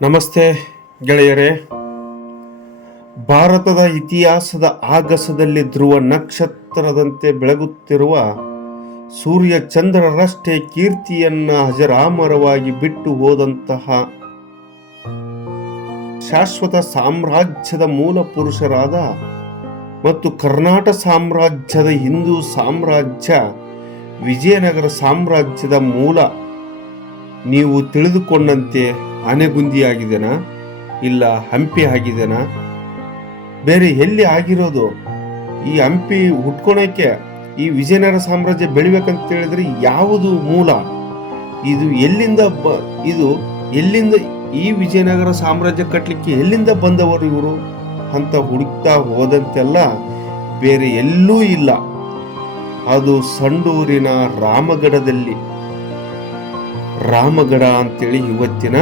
ನಮಸ್ತೆ ಗೆಳೆಯರೇ. ಭಾರತದ ಇತಿಹಾಸದ ಆಗಸದಲ್ಲಿ ಧ್ರುವ ನಕ್ಷತ್ರದಂತೆ ಬೆಳಗುತ್ತಿರುವ ಸೂರ್ಯ ಚಂದ್ರರಷ್ಟೇ ಕೀರ್ತಿಯನ್ನ ಅಜರಾಮರವಾಗಿ ಬಿಟ್ಟು ಹೋದಂತಹ ಶಾಶ್ವತ ಸಾಮ್ರಾಜ್ಯದ ಮೂಲ ಪುರುಷರಾದ ಮತ್ತು ಕರ್ನಾಟಕ ಸಾಮ್ರಾಜ್ಯದ ಹಿಂದೂ ಸಾಮ್ರಾಜ್ಯ ವಿಜಯನಗರ ಸಾಮ್ರಾಜ್ಯದ ಮೂಲ ನೀವು ತಿಳಿದುಕೊಂಡಂತೆ ಆನೆಗುಂದಿಯಾಗಿದೆನಾ, ಇಲ್ಲ ಹಂಪಿ ಆಗಿದೆನಾ, ಬೇರೆ ಎಲ್ಲಿ ಆಗಿರೋದು? ಈ ಹಂಪಿ ಹುಟ್ಕೊಳಕ್ಕೆ ಈ ವಿಜಯನಗರ ಸಾಮ್ರಾಜ್ಯ ಬೆಳಿಬೇಕಂತ ಹೇಳಿದ್ರೆ ಯಾವುದು ಮೂಲ? ಇದು ಎಲ್ಲಿಂದ ಈ ವಿಜಯನಗರ ಸಾಮ್ರಾಜ್ಯ ಕಟ್ಟಲಿಕ್ಕೆ ಎಲ್ಲಿಂದ ಬಂದವರು ಇವರು ಅಂತ ಹುಡುಕ್ತಾ ಹೋದಂತೆಲ್ಲ ಬೇರೆ ಎಲ್ಲೂ ಇಲ್ಲ. ಅದು ಸಂಡೂರಿನ ರಾಮಗಡ ಅಂತೇಳಿ ಇವತ್ತಿನ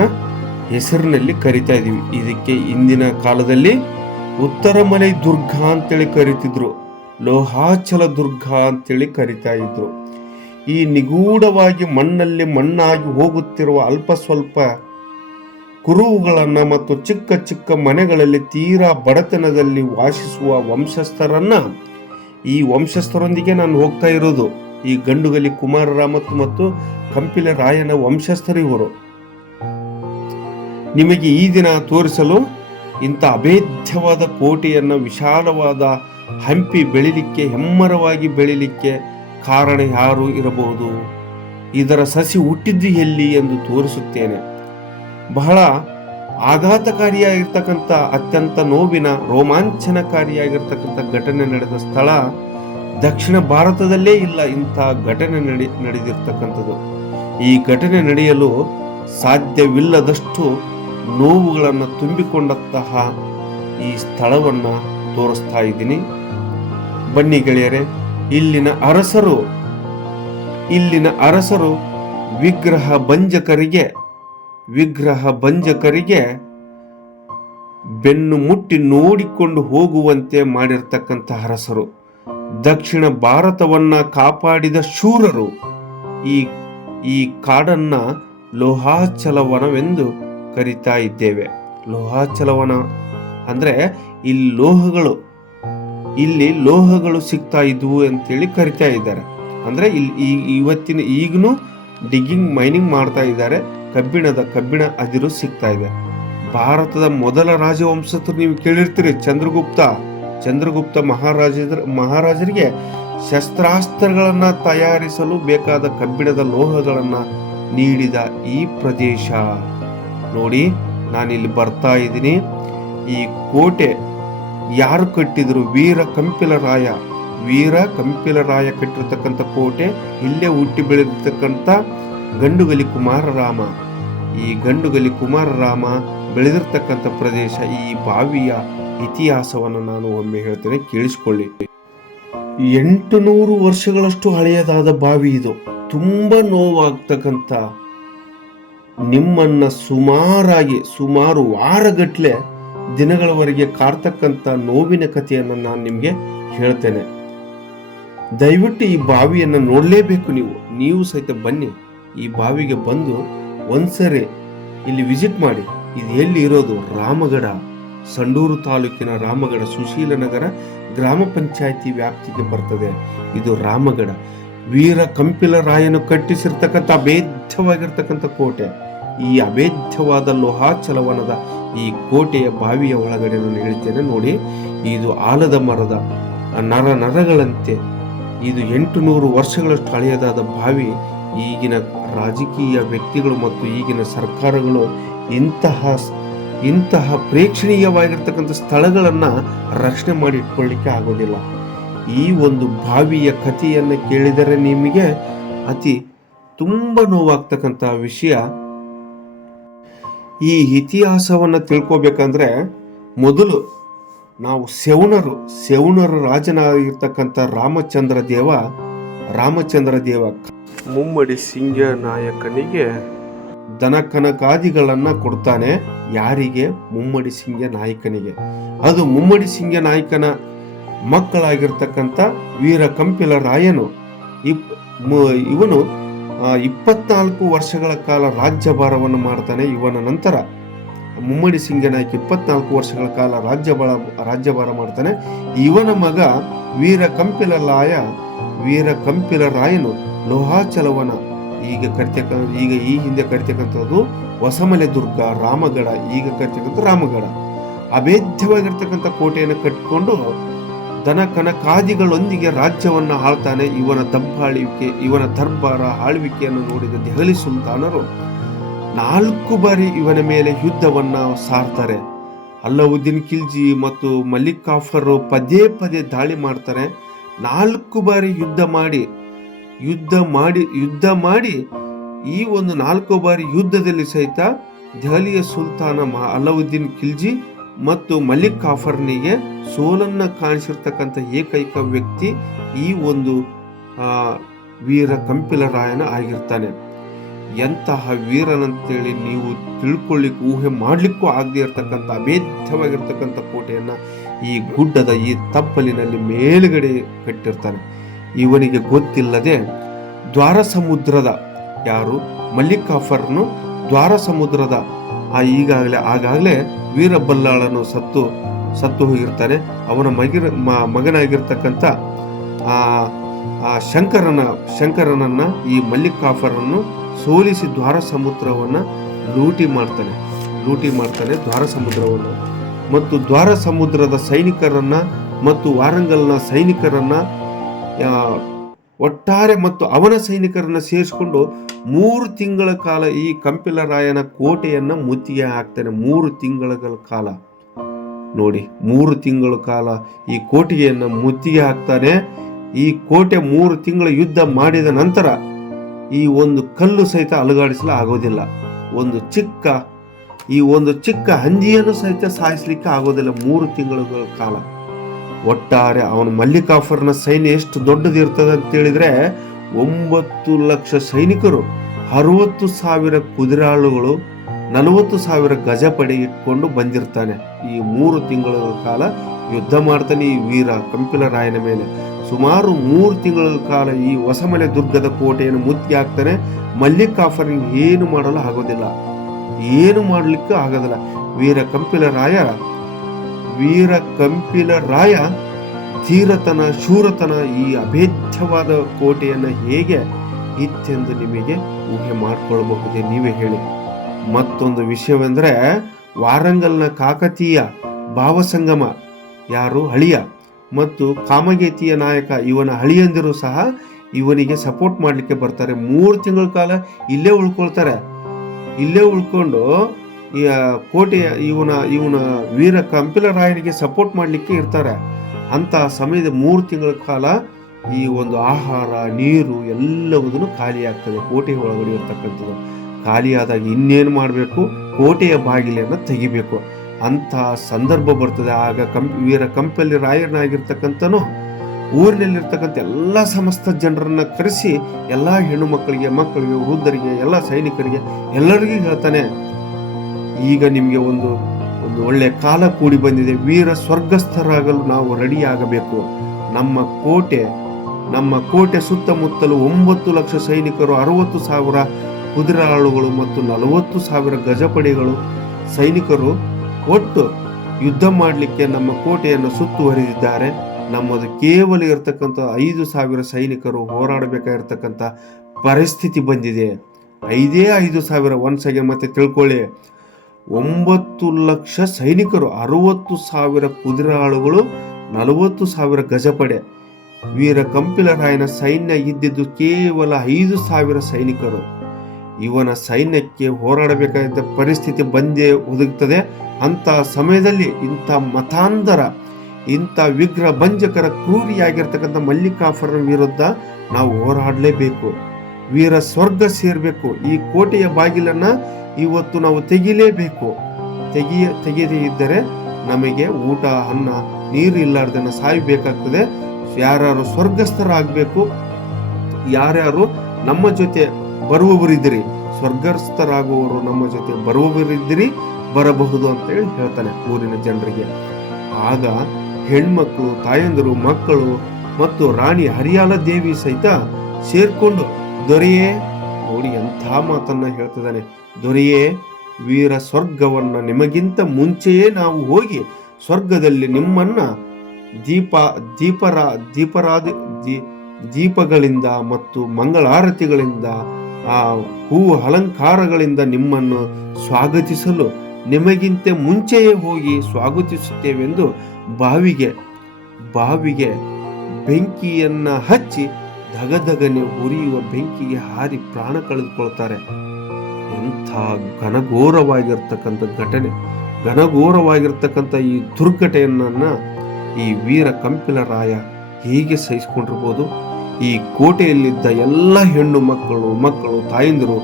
ಹೆಸರಿನಲ್ಲಿ ಕರಿತಾ ಇದೀವಿ. ಇದಕ್ಕೆ ಇಂದಿನ ಕಾಲದಲ್ಲಿ ಉತ್ತರಮಲೈ ದುರ್ಗ ಅಂತೇಳಿ ಕರಿತಿದ್ರು, ಲೋಹಾಚಲ ದುರ್ಗ ಅಂತೇಳಿ ಕರಿತಾ ಇದ್ರು. ಈ ನಿಗೂಢವಾಗಿ ಮಣ್ಣಲ್ಲಿ ಮಣ್ಣಾಗಿ ಹೋಗುತ್ತಿರುವ ಅಲ್ಪ ಸ್ವಲ್ಪ ಕುರುಹುಗಳನ್ನ ಮತ್ತು ಚಿಕ್ಕ ಚಿಕ್ಕ ಮನೆಗಳಲ್ಲಿ ತೀರಾ ಬಡತನದಲ್ಲಿ ವಾಸಿಸುವ ಈ ವಂಶಸ್ಥರೊಂದಿಗೆ ನಾನು ಹೋಗ್ತಾ ಇರೋದು. ಈ ಗಂಡುಗಲಿ ಕುಮಾರರಾಮತ್ ಮತ್ತು ಕಂಪಿಲ ರಾಯನ ವಂಶಸ್ಥರು ಇವರು. ನಿಮಗೆ ಈ ದಿನ ತೋರಿಸಲು ಇಂಥ ಅಭೇದ್ಯವಾದ ಕೋಟೆಯನ್ನ, ವಿಶಾಲವಾದ ಹಂಪಿ ಬೆಳಿಲಿಕ್ಕೆ, ಹೆಮ್ಮರವಾಗಿ ಬೆಳಿಲಿಕ್ಕೆ ಕಾರಣ ಯಾರು ಇರಬಹುದು, ಇದರ ಸಸಿ ಹುಟ್ಟಿದ್ದು ಎಲ್ಲಿ ಎಂದು ತೋರಿಸುತ್ತೇನೆ. ಬಹಳ ಆಘಾತಕಾರಿಯಾಗಿರ್ತಕ್ಕಂಥ, ಅತ್ಯಂತ ನೋವಿನ, ರೋಮಾಂಚನಕಾರಿಯಾಗಿರ್ತಕ್ಕಂಥ ಘಟನೆ ನಡೆದ ಸ್ಥಳ ದಕ್ಷಿಣ ಭಾರತದಲ್ಲೇ ಇಲ್ಲ. ಇಂಥ ಘಟನೆ ನಡೆದಿರ್ತಕ್ಕಂಥದ್ದು. ಈ ಘಟನೆ ನಡೆಯಲು ಸಾಧ್ಯವಿಲ್ಲದಷ್ಟು ನೋವುಗಳನ್ನು ತುಂಬಿಕೊಂಡಂತಹ ಈ ಸ್ಥಳವನ್ನ ತೋರಿಸ್ತಾ ಇದ್ದೀನಿ. ಬನ್ನಿ ಗೆಳೆಯರೆ. ಇಲ್ಲಿನ ಅರಸರು ವಿಗ್ರಹ ಭಂಜಕರಿಗೆ ಬೆನ್ನು ಮುಟ್ಟಿ ನೋಡಿಕೊಂಡು ಹೋಗುವಂತೆ ಮಾಡಿರ್ತಕ್ಕಂಥ ಅರಸರು, ದಕ್ಷಿಣ ಭಾರತವನ್ನ ಕಾಪಾಡಿದ ಶೂರರು. ಈ ಕಾಡನ್ನ ಲೋಹಾಚಲವನವೆಂದು ಕರಿತಾ ಇದ್ದೇವೆ. ಲೋಹಾಚಲವನ ಅಂದ್ರೆ ಇಲ್ಲಿ ಲೋಹಗಳು ಸಿಗ್ತಾ ಇದ್ವು ಅಂತೇಳಿ ಕರಿತಾ ಇದ್ದಾರೆ. ಅಂದ್ರೆ ಈಗನು ಡಿಗ್ಗಿಂಗ್, ಮೈನಿಂಗ್ ಮಾಡ್ತಾ ಇದ್ದಾರೆ. ಕಬ್ಬಿಣ ಅದಿರು ಸಿಗ್ತಾ ಇದೆ. ಭಾರತದ ಮೊದಲ ರಾಜವಂಶಸ್ಥರು ನೀವು ಕೇಳಿರ್ತೀರಿ, ಚಂದ್ರಗುಪ್ತ ಮಹಾರಾಜರಿಗೆ ಶಸ್ತ್ರಾಸ್ತ್ರಗಳನ್ನ ತಯಾರಿಸಲು ಬೇಕಾದ ಕಬ್ಬಿಣದ ಲೋಹಗಳನ್ನ ನೀಡಿದ ಈ ಪ್ರದೇಶ ನೋಡಿ. ನಾನಿಲ್ಲಿ ಬರ್ತಾ ಇದ್ದೀನಿ. ಈ ಕೋಟೆ ಯಾರು ಕಟ್ಟಿದ್ರು? ವೀರ ಕಂಪಿಲರಾಯ ಕಟ್ಟಿರ್ತಕ್ಕಂಥ ಕೋಟೆ. ಇಲ್ಲೇ ಹುಟ್ಟಿ ಬೆಳೆದಿರ್ತಕ್ಕಂಥ ಗಂಡುಗಲಿ ಕುಮಾರರಾಮ. ಈ ಗಂಡುಗಲಿ ಕುಮಾರರಾಮ ಬೆಳೆದಿರ್ತಕ್ಕಂಥ ಪ್ರದೇಶ. ಈ ಬಾವಿಯ ಇತಿಹಾಸವನ್ನು ನಾನು ಒಮ್ಮೆ ಹೇಳ್ತೇನೆ, ಕೇಳಿಸ್ಕೊಳ್ಳಿ. 800 ವರ್ಷಗಳಷ್ಟು ಹಳೆಯದಾದ ಬಾವಿ ಇದು. ತುಂಬಾ ನೋವಾಗ್ತಕ್ಕಂಥ, ನಿಮ್ಮನ್ನ ಸುಮಾರು ವಾರಗಟ್ಲೆ ದಿನಗಳವರೆಗೆ ಕಾಡ್ತಕ್ಕಂಥ ನೋವಿನ ಕಥೆಯನ್ನು ನಾನು ನಿಮ್ಗೆ ಹೇಳ್ತೇನೆ. ದಯವಿಟ್ಟು ಈ ಬಾವಿಯನ್ನ ನೋಡ್ಲೇಬೇಕು. ನೀವು ಸಹಿತ ಬನ್ನಿ. ಈ ಬಾವಿಗೆ ಬಂದು ಒಂದ್ಸರಿ ಇಲ್ಲಿ ವಿಸಿಟ್ ಮಾಡಿ. ಇದು ಎಲ್ಲಿ ಇರೋದು? ರಾಮಗಡ, ಸಂಡೂರು ತಾಲೂಕಿನ ರಾಮಗಡ, ಸುಶೀಲನಗರ ಗ್ರಾಮ ಪಂಚಾಯಿತಿ ವ್ಯಾಪ್ತಿಗೆ ಬರ್ತದೆ. ಇದು ರಾಮಗಡ. ವೀರ ಕಂಪಿಲರಾಯನು ಕಟ್ಟಿಸಿರ್ತಕ್ಕಂಥ ಅಭೇದ್ಯವಾಗಿರ್ತಕ್ಕಂಥ ಕೋಟೆ. ಈ ಅಭೇದ್ಯವಾದ ಲೋಹಾಚಲವನದ ಈ ಕೋಟೆಯ ಬಾವಿಯ ಒಳಗಡೆ ನಾನು ಹೇಳ್ತೇನೆ ನೋಡಿ. ಇದು ಆಲದ ಮರದ ನರಗಳಂತೆ ಇದು 800 ವರ್ಷಗಳಷ್ಟು ಹಳೆಯದಾದ ಬಾವಿ. ಈಗಿನ ರಾಜಕೀಯ ವ್ಯಕ್ತಿಗಳು ಮತ್ತು ಈಗಿನ ಸರ್ಕಾರಗಳು ಇಂತಹ ಪ್ರೇಕ್ಷಣೀಯವಾಗಿರ್ತಕ್ಕಂಥ ಸ್ಥಳಗಳನ್ನ ರಕ್ಷಣೆ ಮಾಡಿ ಇಟ್ಕೊಳ್ಳಿಕ್ಕೆ ಆಗೋದಿಲ್ಲ. ಈ ಒಂದು ಬಾವಿಯ ಕಥೆಯನ್ನು ಕೇಳಿದರೆ ನಿಮಗೆ ತುಂಬಾ ನೋವಾಗ್ತಕ್ಕಂಥ ವಿಷಯ. ಈ ಇತಿಹಾಸವನ್ನ ತಿಳ್ಕೊಬೇಕಂದ್ರೆ ಮೊದಲು ನಾವು ಸೆವಣರ ರಾಜನಾಗಿರ್ತಕ್ಕಂಥ ರಾಮಚಂದ್ರ ದೇವ ಮುಮ್ಮಡಿ ಸಿಂಗ ನಾಯಕನಿಗೆ ದನಕನಕಾದಿಗಳನ್ನ ಕೊಡ್ತಾನೆ. ಯಾರಿಗೆ? ಮುಮ್ಮಡಿ ಸಿಂಗ ನಾಯಕನಿಗೆ. ಅದು ಮುಮ್ಮಡಿ ಸಿಂಗ ನಾಯಕನ ಮಕ್ಕಳಾಗಿರ್ತಕ್ಕಂಥ ವೀರ ಕಂಪಿಲ ರಾಯನು ಇವನು 24 ವರ್ಷಗಳ ಕಾಲ ರಾಜ್ಯಭಾರವನ್ನು ಮಾಡ್ತಾನೆ. ಇವನ ನಂತರ ಮುಮ್ಮಡಿ ಸಿಂಗನಾಯಕ 24 ವರ್ಷಗಳ ಕಾಲ ರಾಜ್ಯಭಾರ ಮಾಡ್ತಾನೆ. ಇವನ ಮಗ ವೀರ ಕಂಪಿಲರಾಯನು ಲೋಹಾಚಲವನ ಈಗ ಈ ಹಿಂದೆ ಕರಿತಕ್ಕಂಥದ್ದು ಹೊಸಮಲೆ ದುರ್ಗ, ರಾಮಗಢ, ಈಗ ಕರಿತಕ್ಕಂಥ ರಾಮಗಢ, ಅಭೇದ್ಯವಾಗಿರ್ತಕ್ಕಂಥ ಕೋಟೆಯನ್ನು ಕಟ್ಟಿಕೊಂಡು ದನ ಕನಕಾದಿಗಳೊಂದಿಗೆ ರಾಜ್ಯವನ್ನ ಆಳ್ತಾನೆ. ಇವನ ದರ್ಬಾರ ಆಳ್ವಿಕೆಯನ್ನು ನೋಡಿದ ದೆಹಲಿ ಸುಲ್ತಾನರು 4 ಬಾರಿ ಇವನ ಮೇಲೆ ಯುದ್ಧವನ್ನ ಸಾರ್ತಾರೆ. ಅಲ್ಲಾವುದ್ದೀನ್ ಖಿಲ್ಜಿ ಮತ್ತು ಮಲಿಕ್ ಕಾಫರ್ ಪದೇ ಪದೇ ದಾಳಿ ಮಾಡ್ತಾರೆ. 4 ಬಾರಿ ಯುದ್ಧ ಮಾಡಿ ಈ ಒಂದು 4 ಬಾರಿ ಯುದ್ಧದಲ್ಲಿ ಸಹಿತ ದೆಹಲಿಯ ಸುಲ್ತಾನ ಅಲ್ಲಾವುದ್ದೀನ್ ಖಿಲ್ಜಿ ಮತ್ತು ಮಲಿಕ್ ಕಾಫರ್ನಿಗೆ ಸೋಲನ್ನ ಕಾಣಿಸಿರ್ತಕ್ಕಂಥ ಏಕೈಕ ವ್ಯಕ್ತಿ ಈ ಒಂದು ವೀರ ಕಂಪಿಲರಾಯನ ಆಗಿರ್ತಾನೆ. ಎಂತಹ ವೀರನಂತೇಳಿ ನೀವು ತಿಳ್ಕೊಳ್ಳಿಕ್ಕೂ ಊಹೆ ಮಾಡ್ಲಿಕ್ಕೂ ಆಗದೆ ಇರತಕ್ಕಂಥ ಅಭೇದ್ಯವಾಗಿರ್ತಕ್ಕಂಥ ಕೋಟೆಯನ್ನ ಈ ಗುಡ್ಡದ ಈ ತಪ್ಪಲಿನಲ್ಲಿ ಮೇಲುಗಡೆ ಕಟ್ಟಿರ್ತಾನೆ. ಇವನಿಗೆ ಗೊತ್ತಿಲ್ಲದೆ ದ್ವಾರ ಸಮುದ್ರದ ಮಲಿಕ್ ಕಾಫರ್ನು ದ್ವಾರ ಸಮುದ್ರದ ಆಗಾಗಲೇ ವೀರಬಲ್ಲಾಳನು ಸತ್ತು ಹೋಗಿರ್ತಾನೆ. ಅವನ ಮಗನಾಗಿರ್ತಕ್ಕಂಥ ಶಂಕರನನ್ನ ಈ ಮಲಿಕ್ ಕಾಫರನ್ನು ಸೋಲಿಸಿ ದ್ವಾರ ಸಮುದ್ರವನ್ನ ಲೂಟಿ ಮಾಡ್ತಾನೆ ದ್ವಾರ ಸಮುದ್ರವನ್ನು. ಮತ್ತು ದ್ವಾರ ಸಮುದ್ರದ ಸೈನಿಕರನ್ನ ಮತ್ತು ವಾರಂಗಲ್ನ ಸೈನಿಕರನ್ನ ಒಟ್ಟಾರೆ ಮತ್ತು ಅವನ ಸೈನಿಕರನ್ನ ಸೇರಿಸಿಕೊಂಡು 3 ತಿಂಗಳ ಕಾಲ ಈ ಕಂಪಿಲರಾಯನ ಕೋಟೆಯನ್ನ ಮುತ್ತಿಗೆ ಹಾಕ್ತಾನೆ. 3 ತಿಂಗಳ ಕಾಲ ನೋಡಿ, 3 ತಿಂಗಳ ಕಾಲ ಈ ಕೋಟೆಯನ್ನ ಮುತ್ತಿಗೆ ಹಾಕ್ತಾನೆ. ಈ ಕೋಟೆ 3 ತಿಂಗಳ ಯುದ್ಧ ಮಾಡಿದ ನಂತರ ಈ ಒಂದು ಕಲ್ಲು ಸಹಿತ ಅಲುಗಾಡಿಸಲು ಆಗೋದಿಲ್ಲ. ಒಂದು ಚಿಕ್ಕ ಹಂದಿಯನ್ನು ಸಹಿತ ಸಾಯಿಸ್ಲಿಕ್ಕೆ ಆಗೋದಿಲ್ಲ 3 ತಿಂಗಳ ಕಾಲ. ಒಟ್ಟಾರೆ ಅವನ ಮಲಿಕ್ ಕಾಫರ್ನ ಸೈನ್ಯ ಎಷ್ಟು ದೊಡ್ಡದಿರ್ತದೆ ಅಂತ ಹೇಳಿದ್ರೆ 9 ಲಕ್ಷ ಸೈನಿಕರು, 60,000 ಕುದುರಾಳುಗಳು, 40,000 ಗಜಪಡೆ ಇಟ್ಕೊಂಡು ಬಂದಿರ್ತಾನೆ. ಈ 3 ತಿಂಗಳ ಕಾಲ ಯುದ್ಧ ಮಾಡ್ತಾನೆ ಈ ವೀರ ಕಂಪಿಲರಾಯನ ಮೇಲೆ. ಸುಮಾರು 3 ತಿಂಗಳ ಕಾಲ ಈ ಹೊಸಮಲೆ ದುರ್ಗದ ಕೋಟೆಯನ್ನು ಮುತ್ತಿಗೆ ಹಾಕ್ತಾನೆ. ಮಲಿಕ್ ಕಾಫರ್ನಿಗೆ ಏನು ಮಾಡ್ಲಿಕ್ಕೆ ಆಗೋದಿಲ್ಲ. ವೀರ ಕಂಪಿಲರಾಯ ಧೀರತನ, ಶೂರತನ ಈ ಅಭೇದ್ಯವಾದ ಕೋಟೆಯನ್ನು ಹೇಗೆ ಇತ್ತೆಂದು ನಿಮಗೆ ಊಹೆ ಮಾಡಿಕೊಳ್ಳಬಹುದೇ, ನೀವೇ ಹೇಳಿ. ಮತ್ತೊಂದು ವಿಷಯವೆಂದರೆ ವಾರಂಗಲ್ನ ಕಾಕತೀಯ ಭಾವಸಂಗಮ ಹಳಿಯ ಮತ್ತು ಕಾಮಗೇತಿಯ ನಾಯಕ ಇವನ ಹಳಿಯಂದಿರು ಸಹ ಇವನಿಗೆ ಸಪೋರ್ಟ್ ಮಾಡಲಿಕ್ಕೆ ಬರ್ತಾರೆ. 3 ತಿಂಗಳ ಕಾಲ ಇಲ್ಲೇ ಉಳ್ಕೊಂಡು ಈ ಕೋಟೆಯ ಇವನ ವೀರ ಕಂಪಿಲರಾಯನಿಗೆ ಸಪೋರ್ಟ್ ಮಾಡಲಿಕ್ಕೆ ಇರ್ತಾರೆ. ಅಂತ ಸಮಯದ 3 ತಿಂಗಳ ಕಾಲ ಈ ಒಂದು ಆಹಾರ, ನೀರು ಎಲ್ಲವುದನ್ನು ಖಾಲಿ ಆಗ್ತದೆ. ಕೋಟೆ ಒಳಗಡೆ ಇರ್ತಕ್ಕಂಥದ್ದು ಖಾಲಿಯಾದಾಗ ಇನ್ನೇನು ಮಾಡಬೇಕು? ಕೋಟೆಯ ಬಾಗಿಲನ್ನು ತೆಗಿಬೇಕು. ಅಂತ ಸಂದರ್ಭ ಬರ್ತದೆ. ಆಗ ವೀರ ಕಂಪಿಲರಾಯನಾಗಿರ್ತಕ್ಕಂಥನು ಊರಿನಲ್ಲಿರ್ತಕ್ಕಂಥ ಎಲ್ಲ ಸಮಸ್ತ ಜನರನ್ನ ಕರೆಸಿ ಎಲ್ಲ ಹೆಣ್ಣು ಮಕ್ಕಳಿಗೆ, ವೃದ್ಧರಿಗೆ, ಎಲ್ಲ ಸೈನಿಕರಿಗೆ ಎಲ್ಲರಿಗೂ ಹೇಳ್ತಾನೆ, ಈಗ ನಿಮಗೆ ಒಂದು ಒಳ್ಳೆ ಕಾಲ ಕೂಡಿ ಬಂದಿದೆ. ವೀರ ಸ್ವರ್ಗಸ್ಥರಾಗಲು ನಾವು ರೆಡಿ ಆಗಬೇಕು. ನಮ್ಮ ಕೋಟೆ ಸುತ್ತಮುತ್ತಲು 9 ಲಕ್ಷ ಸೈನಿಕರು, 60,000 ಕುದುರಾಳುಗಳು ಮತ್ತು 40,000 ಗಜಪಡೆಗಳು ಸೈನಿಕರು ಒಟ್ಟು ಯುದ್ಧ ಮಾಡಲಿಕ್ಕೆ ನಮ್ಮ ಕೋಟೆಯನ್ನು ಸುತ್ತುವರಿದಿದ್ದಾರೆ. ನಮ್ಮದು ಕೇವಲ ಇರತಕ್ಕಂಥ 5,000 ಸೈನಿಕರು ಹೋರಾಡಬೇಕಾಗಿರ್ತಕ್ಕಂಥ ಪರಿಸ್ಥಿತಿ ಬಂದಿದೆ. 5,000 ಒನ್ಸಗೆ ಮತ್ತೆ ತಿಳ್ಕೊಳ್ಳಿ. 9 ಲಕ್ಷ ಸೈನಿಕರು, 60,000 ಕುದುರಾಳುಗಳು, 40,000 ಗಜಪಡೆ. ವೀರ ಕಂಪಿಲರಾಯನ ಸೈನ್ಯ ಇದ್ದಿದ್ದು ಕೇವಲ 5,000 ಸೈನಿಕರು. ಇವನ ಸೈನ್ಯಕ್ಕೆ ಹೋರಾಡಬೇಕಾದ ಪರಿಸ್ಥಿತಿ ಬಂದೇ ಒದಗುತ್ತದೆ. ಅಂತ ಸಮಯದಲ್ಲಿ ಇಂಥ ಮತಾಂಧರ, ಇಂಥ ವಿಗ್ರಹ ಭಂಜಕರ ಕ್ರೂರಿಯಾಗಿರ್ತಕ್ಕಂಥ ಮಲಿಕ್ ಕಾಫರ್ನ ವಿರುದ್ಧ ನಾವು ಹೋರಾಡಲೇಬೇಕು. ವೀರ ಸ್ವರ್ಗ ಸೇರಬೇಕು. ಈ ಕೋಟೆಯ ಬಾಗಿಲನ್ನ ಇವತ್ತು ನಾವು ತೆಗಿಲೇಬೇಕು. ತೆಗೆಯದೇ ಇದ್ದರೆ ನಮಗೆ ಊಟ, ಅನ್ನ, ನೀರು ಇಲ್ಲಾರ್ದನ್ನ ಸಾಯಬೇಕಾಗ್ತದೆ. ಯಾರ್ಯಾರು ಸ್ವರ್ಗಸ್ಥರಾಗಬೇಕು, ಯಾರ್ಯಾರು ನಮ್ಮ ಜೊತೆ ಬರುವವರಿದ್ದೀರಿ, ಸ್ವರ್ಗಸ್ಥರಾಗುವವರು ನಮ್ಮ ಜೊತೆ ಬರಬಹುದು ಅಂತ ಹೇಳಿ ಹೇಳ್ತಾನೆ ಊರಿನ ಜನರಿಗೆ. ಆಗ ಹೆಣ್ಮಕ್ಳು, ತಾಯಂದಿರು, ಮಕ್ಕಳು ಮತ್ತು ರಾಣಿ ಹರಿಯಾಲ ದೇವಿ ಸಹಿತ ಸೇರ್ಕೊಂಡು, ದೊರೆಯೇ, ನೋಡಿ ಎಂಥ ಮಾತನ್ನ ಹೇಳ್ತಿದ್ದಾನೆ, ದೊರೆಯೇ ವೀರ ಸ್ವರ್ಗವನ್ನ ನಿಮಗಿಂತ ಮುಂಚೆಯೇ ನಾವು ಹೋಗಿ ಸ್ವರ್ಗದಲ್ಲಿ ನಿಮ್ಮನ್ನ ದೀಪಗಳಿಂದ ಮತ್ತು ಮಂಗಳಾರತಿಗಳಿಂದ ಆ ಹೂವು ಅಲಂಕಾರಗಳಿಂದ ನಿಮ್ಮನ್ನು ಸ್ವಾಗತಿಸಲು ನಿಮಗಿಂತ ಮುಂಚೆಯೇ ಹೋಗಿ ಸ್ವಾಗತಿಸುತ್ತೇವೆಂದು ಬಾವಿಗೆ ಬೆಂಕಿಯನ್ನ ಹಚ್ಚಿ ಧಗಧಗನೆ ಉರಿಯುವ ಬೆಂಕಿಗೆ ಹಾರಿ ಪ್ರಾಣ ಕಳೆದುಕೊಳ್ತಾರೆ. ಎಂಥ ಘನಘೋರವಾಗಿರ್ತಕ್ಕಂಥ ಈ ದುರ್ಘಟನೆಯನ್ನ ಈ ವೀರ ಕಂಪಿಲರಾಯ ಹೇಗೆ ಸಹಿಸಿಕೊಂಡಿರ್ಬೋದು? ಈ ಕೋಟೆಯಲ್ಲಿದ್ದ ಎಲ್ಲ ಹೆಣ್ಣು ಮಕ್ಕಳು ತಾಯಂದಿರು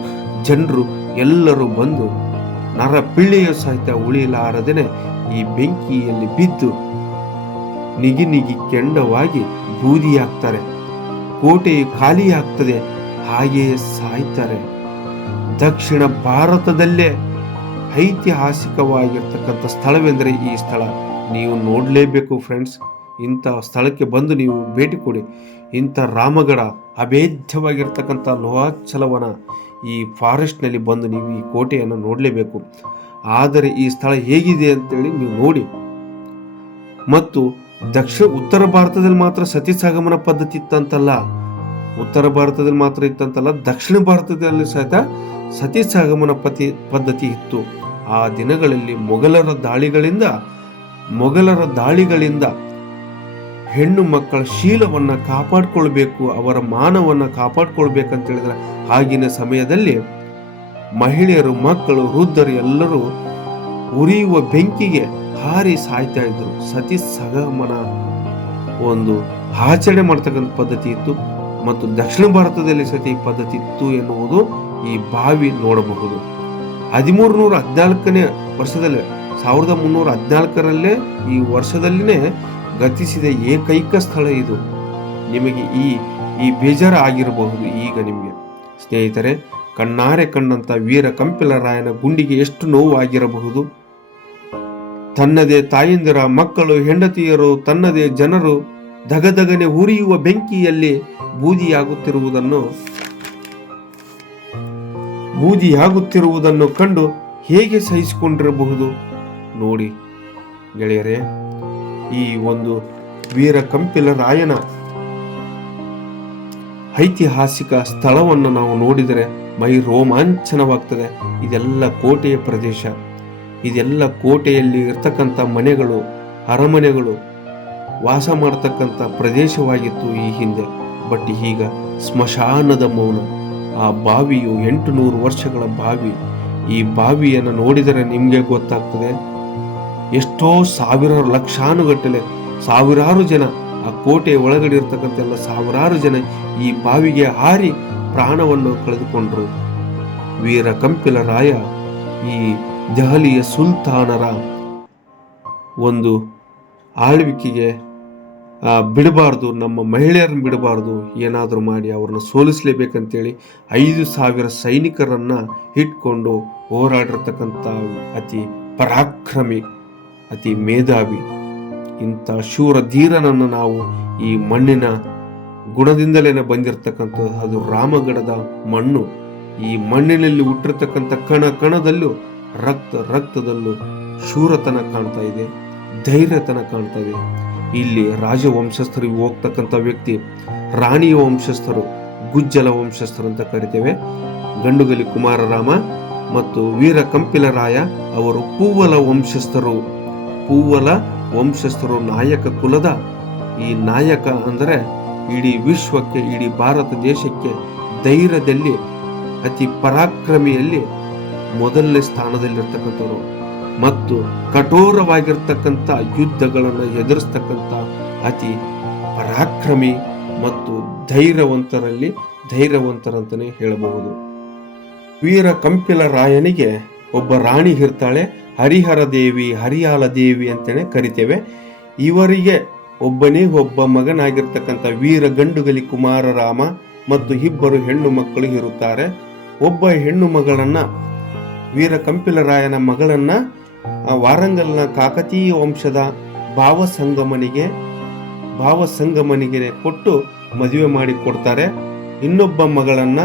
ಜನರು ಎಲ್ಲರೂ ಬಂದು ನರಪಿಳ್ಳೆಯ ಸಹಿತ ಉಳಿಲಾರದೇನೆ ಈ ಬೆಂಕಿಯಲ್ಲಿ ಬಿದ್ದು ನಿಗಿ ಕೆಂಡವಾಗಿ ಬೂದಿಯಾಗ್ತಾರೆ. ಕೋಟೆಯು ಖಾಲಿಯಾಗ್ತದೆ, ಹಾಗೆಯೇ ಸಾಯ್ತಾರೆ. ದಕ್ಷಿಣ ಭಾರತದಲ್ಲೇ ಐತಿಹಾಸಿಕವಾಗಿರ್ತಕ್ಕಂಥ ಸ್ಥಳವೆಂದರೆ ಈ ಸ್ಥಳ. ನೀವು ನೋಡಲೇಬೇಕು ಫ್ರೆಂಡ್ಸ್. ಇಂಥ ಸ್ಥಳಕ್ಕೆ ಬಂದು ನೀವು ಭೇಟಿ ಕೊಡಿ. ಇಂಥ ರಾಮಗಢ ಅಭೇದ್ಯವಾಗಿರ್ತಕ್ಕಂಥ ಲೋಹಾಚಲವನ ಈ ಫಾರೆಸ್ಟ್ನಲ್ಲಿ ಬಂದು ನೀವು ಈ ಕೋಟೆಯನ್ನು ನೋಡಲೇಬೇಕು. ಆದರೆ ಈ ಸ್ಥಳ ಹೇಗಿದೆ ಅಂತೇಳಿ ನೀವು ನೋಡಿ. ಮತ್ತು ಉತ್ತರ ಭಾರತದಲ್ಲಿ ಮಾತ್ರ ಸತಿಸಾಗಮನ ಪದ್ಧತಿ ಇತ್ತಂತಲ್ಲ, ದಕ್ಷಿಣ ಭಾರತದಲ್ಲಿ ಸಹಿತ ಸತಿಸಾಗಮನ ಪದ್ಧತಿ ಇತ್ತು. ಆ ದಿನಗಳಲ್ಲಿ ಮೊಘಲರ ದಾಳಿಗಳಿಂದ ಹೆಣ್ಣು ಮಕ್ಕಳ ಶೀಲವನ್ನ ಕಾಪಾಡ್ಕೊಳ್ಬೇಕು, ಅವರ ಮಾನವನ್ನ ಕಾಪಾಡ್ಕೊಳ್ಬೇಕಂತ ಹೇಳಿದ್ರೆ ಆಗಿನ ಸಮಯದಲ್ಲಿ ಮಹಿಳೆಯರು, ಮಕ್ಕಳು, ವೃದ್ಧರು ಎಲ್ಲರೂ ಉರಿಯುವ ಬೆಂಕಿಗೆ ಹಾರಿ ಸಾಯ್ತಾ ಇದ್ರು. ಸತಿ ಸಗಮನ ಒಂದು ಆಚರಣೆ ಮಾಡ್ತಕ್ಕಂಥ ಪದ್ಧತಿ ಇತ್ತು. ಮತ್ತು ದಕ್ಷಿಣ ಭಾರತದಲ್ಲಿ ಸತಿ ಪದ್ಧತಿ ಇತ್ತು ಎನ್ನುವುದು ಈ ಬಾವಿ ನೋಡಬಹುದು. 1314ನೇ ವರ್ಷದಲ್ಲಿ 1314ರಲ್ಲೇ ಈ ವರ್ಷದಲ್ಲಿನೇ ಗತಿಸಿದ ಏಕೈಕ ಸ್ಥಳ ಇದು. ನಿಮಗೆ ಈ ಬೇಜಾರ ಆಗಿರಬಹುದು ಈಗ ನಿಮಗೆ ಸ್ನೇಹಿತರೆ. ಕಣ್ಣಾರೆ ಕಂಡಂತ ವೀರ ಕಂಪಿಲರಾಯನ ಗುಂಡಿಗೆ ಎಷ್ಟು ನೋವು ಆಗಿರಬಹುದು. ತನ್ನದೇ ತಾಯಂದಿರ, ಮಕ್ಕಳು, ಹೆಂಡತಿಯರು, ತನ್ನದೇ ಜನರು ಧಗಧಗನೆ ಉರಿಯುವ ಬೆಂಕಿಯಲ್ಲಿ ಬೂದಿಯಾಗುತ್ತಿರುವುದನ್ನು ಕಂಡು ಹೇಗೆ ಸಹಿಸಿಕೊಂಡಿರಬಹುದು ನೋಡಿ ಗೆಳೆಯರೇ. ಈ ಒಂದು ವೀರ ಕಂಪಿಲರಾಯನ ಐತಿಹಾಸಿಕ ಸ್ಥಳವನ್ನು ನಾವು ನೋಡಿದರೆ ಮೈ ರೋಮಾಂಚನವಾಗ್ತದೆ. ಇದೆಲ್ಲ ಕೋಟೆಯ ಪ್ರದೇಶ, ಇದೆಲ್ಲ ಕೋಟೆಯಲ್ಲಿ ಇರ್ತಕ್ಕಂಥ ಮನೆಗಳು, ಅರಮನೆಗಳು, ವಾಸ ಮಾಡತಕ್ಕಂಥ ಪ್ರದೇಶವಾಗಿತ್ತು ಈ ಹಿಂದೆ. ಬಟ್ ಈಗ ಸ್ಮಶಾನದ ಮೌನ. ಆ ಬಾವಿಯು 800 ವರ್ಷಗಳ ಬಾವಿ. ಈ ಬಾವಿಯನ್ನು ನೋಡಿದರೆ ನಿಮಗೆ ಗೊತ್ತಾಗ್ತದೆ ಎಷ್ಟೋ ಸಾವಿರಾರು, ಲಕ್ಷಾನುಗಟ್ಟಲೆ, ಸಾವಿರಾರು ಜನ ಆ ಕೋಟೆಯ ಒಳಗಡೆ ಇರ್ತಕ್ಕಂಥ ಎಲ್ಲ ಸಾವಿರಾರು ಜನ ಈ ಬಾವಿಗೆ ಹಾರಿ ಪ್ರಾಣವನ್ನು ಕಳೆದುಕೊಂಡ್ರು. ವೀರ ಕಂಪಿಲರಾಯ ಈ ದೆಹಲಿಯ ಸುಲ್ತಾನರ ಒಂದು ಆಳ್ವಿಕೆಗೆ ಬಿಡಬಾರ್ದು, ನಮ್ಮ ಮಹಿಳೆಯರನ್ನು ಬಿಡಬಾರ್ದು, ಏನಾದರೂ ಮಾಡಿ ಅವ್ರನ್ನ ಸೋಲಿಸಲೇಬೇಕಂತೇಳಿ 5,000 ಸೈನಿಕರನ್ನ ಇಟ್ಕೊಂಡು ಹೋರಾಡಿರ್ತಕ್ಕಂಥ ಅತಿ ಪರಾಕ್ರಮಿ, ಅತಿ ಮೇಧಾವಿ, ಇಂಥ ಶೂರ ಧೀರನನ್ನು ನಾವು ಈ ಮಣ್ಣಿನ ಗುಣದಿಂದಲೇ ಬಂದಿರತಕ್ಕಂಥದ್ದು. ಅದು ರಾಮಗಢದ ಮಣ್ಣು. ಈ ಮಣ್ಣಿನಲ್ಲಿ ಹುಟ್ಟಿರ್ತಕ್ಕಂಥ ಕಣದಲ್ಲೂ ರಕ್ತದಲ್ಲೂ ಶೂರತನ ಕಾಣ್ತಾ ಇದೆ, ಧೈರ್ಯತನ ಕಾಣ್ತಾ ಇದೆ. ಇಲ್ಲಿ ರಾಜವಂಶಸ್ಥರಿಗೆ ಹೋಗ್ತಕ್ಕಂಥ ವ್ಯಕ್ತಿ ರಾಣಿಯ ವಂಶಸ್ಥರು, ಗುಜ್ಜಲ ವಂಶಸ್ಥರು ಅಂತ ಕರಿತೇವೆ. ಗಂಡುಗಲಿ ಕುಮಾರರಾಮ ಮತ್ತು ವೀರ ಕಂಪಿಲರಾಯ ಅವರು ಪೂವಲ ವಂಶಸ್ಥರು, ನಾಯಕ ಕುಲದ ಈ ನಾಯಕ ಅಂದರೆ ಇಡೀ ವಿಶ್ವಕ್ಕೆ, ಇಡೀ ಭಾರತ ದೇಶಕ್ಕೆ ಧೈರ್ಯದಲ್ಲಿ, ಅತಿ ಪರಾಕ್ರಮಿಯಲ್ಲಿ ಮೊದಲನೇ ಸ್ಥಾನದಲ್ಲಿರ್ತಕ್ಕಂಥವ್ರು ಮತ್ತು ಕಠೋರವಾಗಿರ್ತಕ್ಕಂಥ ಯುದ್ಧಗಳನ್ನು ಎದುರಿಸ್ತಕ್ಕಂಥ ಅತಿ ಪರಾಕ್ರಮಿ ಮತ್ತು ಧೈರ್ಯವಂತರಂತಲೇ ಹೇಳಬಹುದು. ವೀರ ಕಂಪಿಲರಾಯನಿಗೆ ಒಬ್ಬ ರಾಣಿ ಇರ್ತಾಳೆ, ಹರಿಹರ ದೇವಿ, ಹರಿಯಾಲ ದೇವಿ ಅಂತಲೇ ಕರಿತೇವೆ. ಇವರಿಗೆ ಒಬ್ಬ ಮಗನಾಗಿರ್ತಕ್ಕಂಥ ವೀರ ಗಂಡುಗಲಿ ಕುಮಾರರಾಮ ಮತ್ತು 2 ಹೆಣ್ಣು ಮಕ್ಕಳು ಇರುತ್ತಾರೆ. ಒಬ್ಬ ಹೆಣ್ಣು ಮಗಳನ್ನ, ವೀರ ಕಂಪಿಲರಾಯನ ಮಗಳನ್ನ ವಾರಂಗಲ್ನ ಕಾಕತೀಯ ವಂಶದ ಭಾವಸಂಗಮನಿಗೆ ಕೊಟ್ಟು ಮದುವೆ ಮಾಡಿ ಕೊಡ್ತಾರೆ. ಇನ್ನೊಬ್ಬ ಮಗಳನ್ನ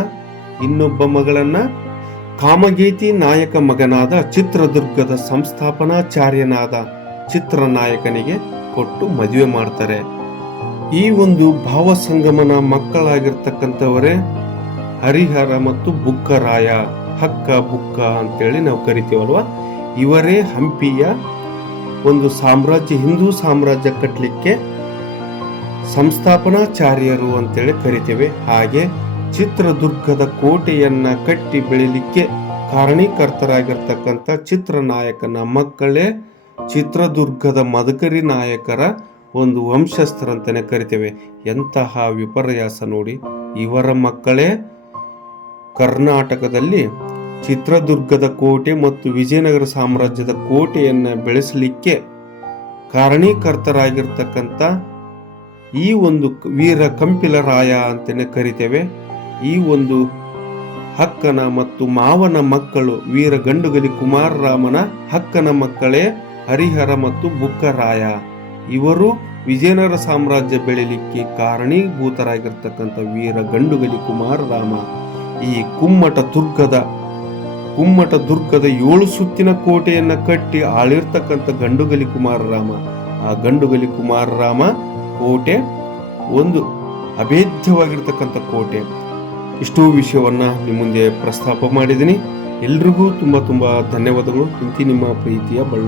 ಕಾಮಗೇತಿ ನಾಯಕ ಮಗನಾದ ಚಿತ್ರದುರ್ಗದ ಸಂಸ್ಥಾಪನಾಚಾರ್ಯನಾದ ಚಿತ್ರನಾಯಕನಿಗೆ ಕೊಟ್ಟು ಮದುವೆ ಮಾಡ್ತಾರೆ. ಈ ಒಂದು ಭಾವಸಂಗಮನ ಮಕ್ಕಳಾಗಿರ್ತಕ್ಕಂಥವರೇ ಹರಿಹರ ಮತ್ತು ಬುಕ್ಕರಾಯ, ಹಕ್ಕ ಬುಕ್ಕ ಅಂತೇಳಿ ನಾವು ಕರಿತೀವಲ್ವ. ಇವರೇ ಹಂಪಿಯ ಒಂದು ಸಾಮ್ರಾಜ್ಯ, ಹಿಂದೂ ಸಾಮ್ರಾಜ್ಯ ಕಟ್ಟಲಿಕ್ಕೆ ಸಂಸ್ಥಾಪನಾಚಾರ್ಯರು ಅಂತೇಳಿ ಕರಿತೇವೆ. ಹಾಗೆ ಚಿತ್ರದುರ್ಗದ ಕೋಟೆಯನ್ನ ಕಟ್ಟಿ ಬೆಳಿಲಿಕ್ಕೆ ಕಾರಣೀಕರ್ತರಾಗಿರ್ತಕ್ಕಂಥ ಚಿತ್ರನಾಯಕನ ಮಕ್ಕಳೇ ಚಿತ್ರದುರ್ಗದ ಮದಕರಿ ನಾಯಕರ ಒಂದು ವಂಶಸ್ಥರಂತಾನೆ ಕರಿತೇವೆ. ಎಂತಹ ವಿಪರ್ಯಾಸ ನೋಡಿ. ಇವರ ಮಕ್ಕಳೇ ಕರ್ನಾಟಕದಲ್ಲಿ ಚಿತ್ರದುರ್ಗದ ಕೋಟೆ ಮತ್ತು ವಿಜಯನಗರ ಸಾಮ್ರಾಜ್ಯದ ಕೋಟೆಯನ್ನ ಬೆಳೆಸಲಿಕ್ಕೆ ಕಾರಣೀಕರ್ತರಾಗಿರ್ತಕ್ಕಂಥ ಈ ಒಂದು ವೀರ ಕಂಪಿಲರಾಯ ಅಂತಲೇ ಕರಿತೇವೆ. ಈ ಒಂದು ಹಕ್ಕನ ಮತ್ತು ಮಾವನ ಮಕ್ಕಳು ವೀರ ಗಂಡುಗಲಿ ಕುಮಾರರಾಮನ ಹಕ್ಕನ ಮಕ್ಕಳೇ ಹರಿಹರ ಮತ್ತು ಬುಕ್ಕರಾಯ. ಇವರು ವಿಜಯನಗರ ಸಾಮ್ರಾಜ್ಯ ಬೆಳಿಲಿಕ್ಕೆ ಕಾರಣೀಭೂತರಾಗಿರ್ತಕ್ಕಂಥ ವೀರ ಗಂಡುಗಲಿ ಕುಮಾರರಾಮ. ಈ ಕುಮ್ಮಟ ದುರ್ಗದ 7 ಸುತ್ತಿನ ಕೋಟೆಯನ್ನ ಕಟ್ಟಿ ಆಳಿರ್ತಕ್ಕಂಥ ಗಂಡುಗಲಿ ಕುಮಾರರಾಮ. ಆ ಗಂಡುಗಲಿ ಕುಮಾರರಾಮ ಕೋಟೆ ಒಂದು ಅಭೇದ್ಯವಾಗಿರ್ತಕ್ಕಂಥ ಕೋಟೆ. ಇಷ್ಟೂ ವಿಷಯವನ್ನ ನಿಮ್ಮ ಮುಂದೆ ಪ್ರಸ್ತಾಪ ಮಾಡಿದ್ದೀನಿ. ಎಲ್ರಿಗೂ ತುಂಬಾ ಧನ್ಯವಾದಗಳು. ಇಂತಿ ನಿಮ್ಮ ಪ್ರೀತಿಯ ಬಳ್ಳ.